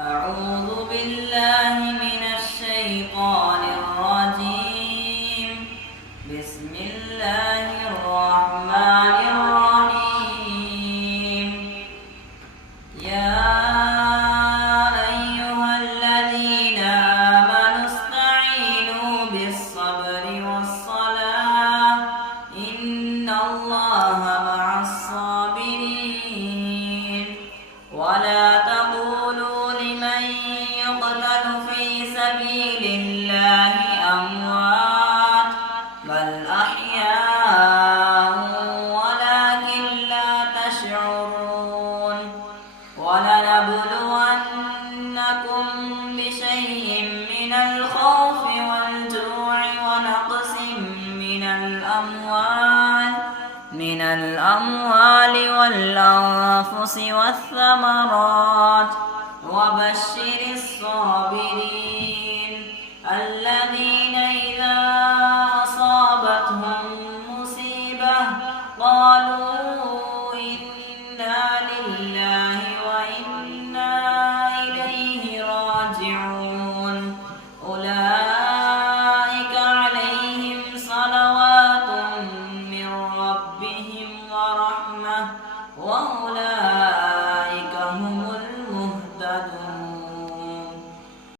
أعوذ بالله من الشيطان الرجيم. بسم الله الرحمن الرحيم. يا أيها الذين آمنوا استعينوا بالصبر والصلاة إن الله مع الصابرين. ولا تقولوا لمن يقتل في سبيل الله أموات بل أحياء ولكن لا تشعرون. ولنبلونكم بشيء من الخوف والجوع ونقص من الأموال والأنفس والثمرات